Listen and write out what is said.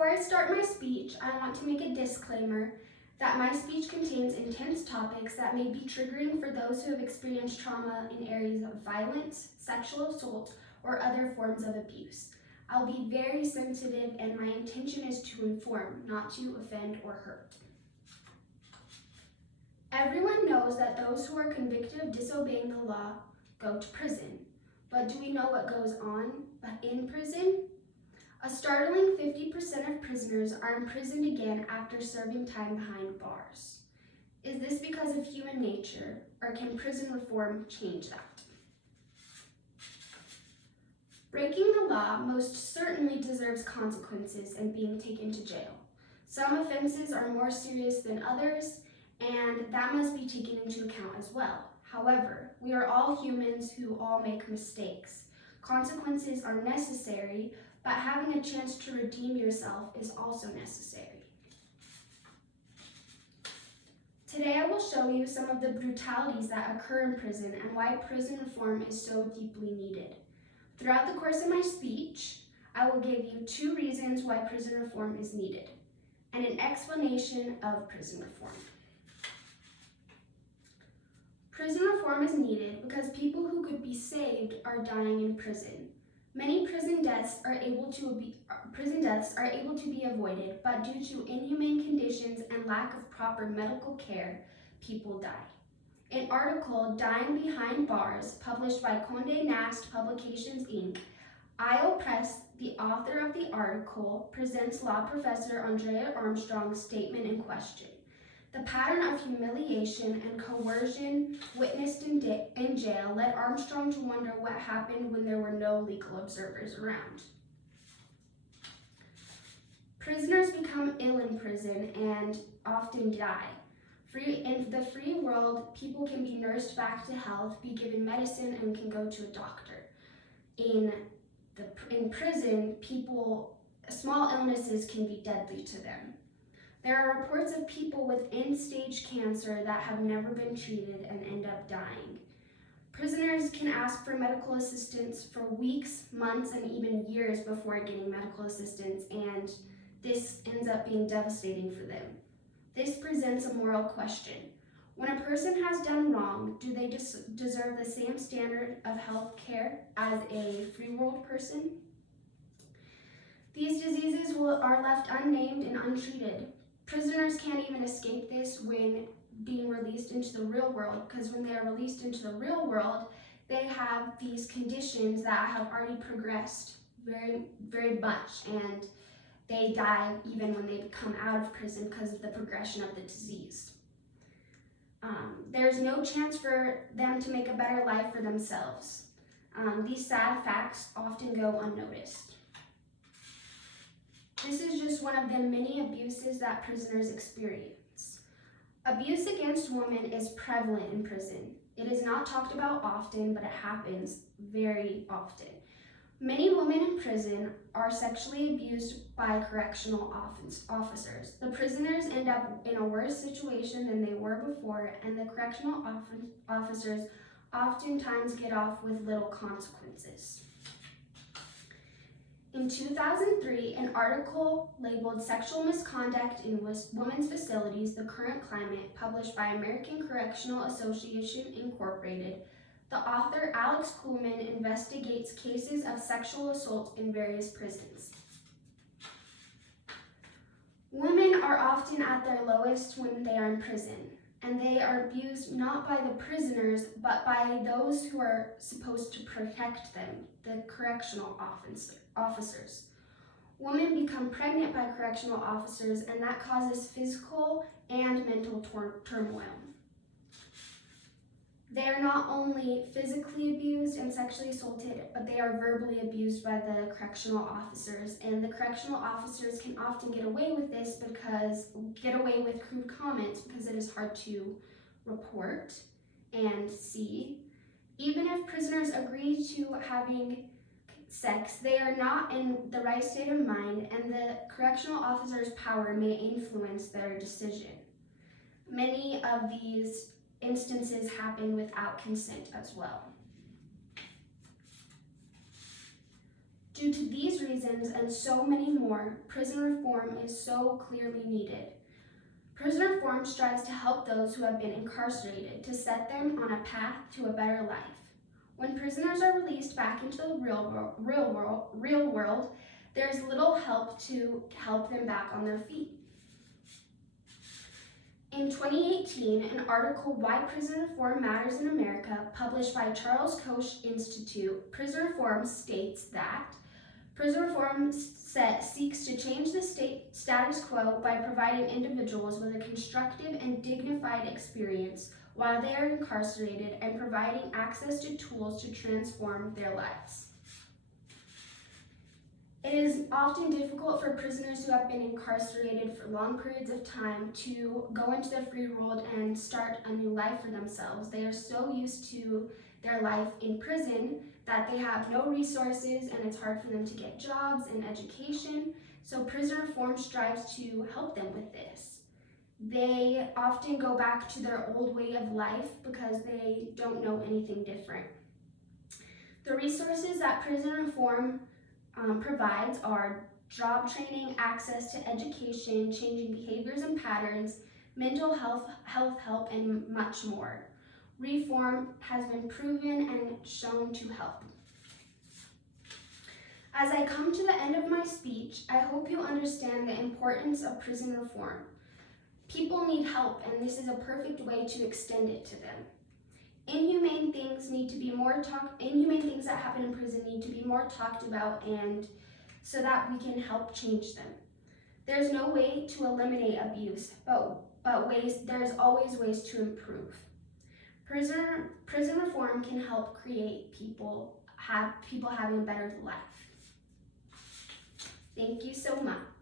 Before I start my speech, I want to make a disclaimer that my speech contains intense topics that may be triggering for those who have experienced trauma in areas of violence, sexual assault, or other forms of abuse. I'll be very sensitive and my intention is to inform, not to offend or hurt. Everyone knows that those who are convicted of disobeying the law go to prison. But do we know what goes on in prison? A startling 50% of prisoners are imprisoned again after serving time behind bars. Is this because of human nature, or can prison reform change that? Breaking the law most certainly deserves consequences and being taken to jail. Some offenses are more serious than others, and that must be taken into account as well. However, we are all humans who all make mistakes. Consequences are necessary, but having a chance to redeem yourself is also necessary. Today I will show you some of the brutalities that occur in prison and why prison reform is so deeply needed. Throughout the course of my speech, I will give you 2 reasons why prison reform is needed and an explanation of prison reform. Prison reform is needed because people who could be saved are dying in prison. Many prison deaths are able to be avoided, but due to inhumane conditions and lack of proper medical care, people die. An article, Dying Behind Bars, published by Condé Nast Publications, Inc., Isle Press, the author of the article, presents law professor Andrea Armstrong's statement in question. The pattern of humiliation and coercion witnessed in jail led Armstrong to wonder what happened when there were no legal observers around. Prisoners become ill in prison and often die. In the free world, people can be nursed back to health, be given medicine, and can go to a doctor. In prison, small illnesses can be deadly to them. There are reports of people with end-stage cancer that have never been treated and end up dying. Prisoners can ask for medical assistance for weeks, months, and even years before getting medical assistance, and this ends up being devastating for them. This presents a moral question. When a person has done wrong, do they deserve the same standard of health care as a free world person? These diseases are left unnamed and untreated. Prisoners can't even escape this when being released into the real world, because when they are released into the real world, they have these conditions that have already progressed very, very much, and they die even when they come out of prison because of the progression of the disease. There's no chance for them to make a better life for themselves. These sad facts often go unnoticed. This is just one of the many abuses that prisoners experience. Abuse against women is prevalent in prison. It is not talked about often, but it happens very often. Many women in prison are sexually abused by correctional officers. The prisoners end up in a worse situation than they were before, and the correctional officers oftentimes get off with little consequences. In 2003, an article labeled Sexual Misconduct in Women's Facilities, the Current Climate, published by American Correctional Association, Incorporated, the author Alex Kuhlman investigates cases of sexual assault in various prisons. Women are often at their lowest when they are in prison, and they are abused not by the prisoners, but by those who are supposed to protect them, the correctional officers. Women become pregnant by correctional officers, and that causes physical and mental turmoil. They are not only physically abused and sexually assaulted, but they are verbally abused by the correctional officers. And the correctional officers can often get away with crude comments because it is hard to report and see. Even if prisoners agree to having sex, they are not in the right state of mind, and the correctional officer's power may influence their decision. Many of these instances happen without consent as well. Due to these reasons and so many more, prison reform is so clearly needed. Prison reform strives to help those who have been incarcerated to set them on a path to a better life. When prisoners are released back into the real world, there's little help to help them back on their feet. In 2018, an article, Why Prison Reform Matters in America, published by Charles Koch Institute, Prison Reform states that prison reform seeks to change the status quo by providing individuals with a constructive and dignified experience while they are incarcerated and providing access to tools to transform their lives. It is often difficult for prisoners who have been incarcerated for long periods of time to go into the free world and start a new life for themselves. They are so used to their life in prison that they have no resources and it's hard for them to get jobs and education. So prison reform strives to help them with this. They often go back to their old way of life because they don't know anything different. The resources that prison reform provides are job training, access to education, changing behaviors and patterns, mental health help, and much more. Reform has been proven and shown to help. As I come to the end of my speech, I hope you understand the importance of prison reform. People need help, and this is a perfect way to extend it to them. Inhumane things that happen in prison need to be more talked about, and so that we can help change them. There's no way to eliminate abuse, but there's always ways to improve. Prison reform can help create people having a better life. Thank you so much.